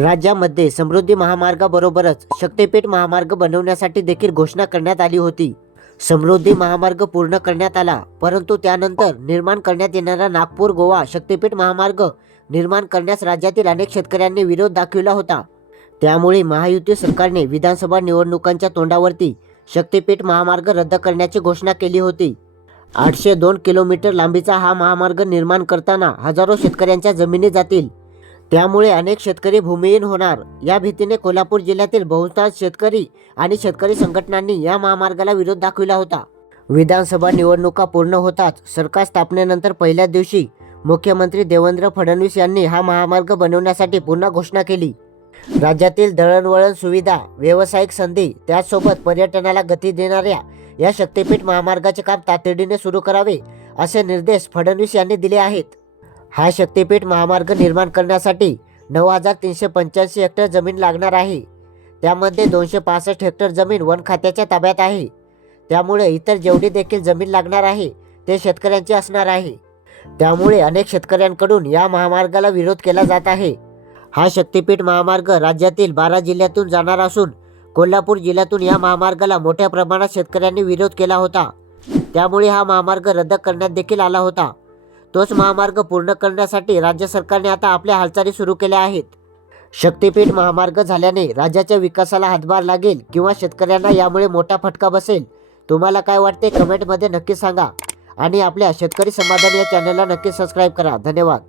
राज्यामध्ये समृद्धी महामार्गाबरोबरच शक्तीपीठ महामार्ग बनवण्यासाठी देखील घोषणा करण्यात आली होती. समृद्धी महामार्ग पूर्ण करण्यात आला परंतु त्यानंतर निर्माण करण्यात येणारा नागपूर गोवा शक्तीपीठ महामार्ग निर्माण करण्यास राज्यातील अनेक शेतकऱ्यांनी विरोध दाखविला होता. त्यामुळे महायुती सरकारने विधानसभा निवडणुकांच्या तोंडावरती शक्तीपीठ महामार्ग रद्द करण्याची घोषणा केली होती. आठशे दोन किलोमीटर लांबीचा हा महामार्ग निर्माण करताना हजारो शेतकऱ्यांच्या जमिनी जातील. त्यामुळे अनेक शेतकरी भूमिहीन होणार. या भीतीने कोल्हापूर जिल्ह्यातील बहुतांश शेतकरी आणि शेतकरी संघटनांनी या महामार्गाला विरोध दाखविला होता. विधानसभा निवडणुका पूर्ण होताच सरकार स्थापनेनंतर पहिल्याच दिवशी मुख्यमंत्री देवेंद्र फडणवीस यांनी हा महामार्ग बनवण्यासाठी पुन्हा घोषणा केली. राज्यातील दळणवळण सुविधा व्यावसायिक संधी त्याचसोबत पर्यटनाला गती देणाऱ्या या शक्तीपीठ महामार्गाचे काम तातडीने सुरू करावे असे निर्देश फडणवीस यांनी दिले आहेत. हा शक्तीपीठ महामार्ग निर्माण करण्यासाठी नऊ हजार तीनशे पंच्याऐंशी हेक्टर जमीन लागणार आहे. त्यामध्ये दोनशे पासष्ट हेक्टर जमीन वन खात्याच्या ताब्यात आहे. त्यामुळे इतर जेवढी देखील जमीन लागणार आहे ते शेतकऱ्यांची असणार आहे. त्यामुळे अनेक शेतकऱ्यांकडून या महामार्गाला विरोध केला जात आहे. हा शक्तीपीठ महामार्ग राज्यातील बारा जिल्ह्यातून जाणार असून कोल्हापूर जिल्ह्यातून या महामार्गाला मोठ्या प्रमाणात शेतकऱ्यांनी विरोध केला होता. त्यामुळे हा महामार्ग रद्द करण्यात देखील आला होता. तोच महामार्ग पूर्ण करण्यासाठी राज्य सरकारने आता आपल्या हालचाली सुरू केल्या आहेत. शक्तीपीठ महामार्ग झाल्याने राज्याच्या विकासाला हातभार लागेल किंवा शेतकऱ्यांना यामुळे मोठा फटका बसेल. तुम्हाला काय वाटते कमेंटमध्ये नक्की सांगा. आणि आपल्या शेतकरी समाधान या चॅनलला नक्की सबस्क्राईब करा. धन्यवाद.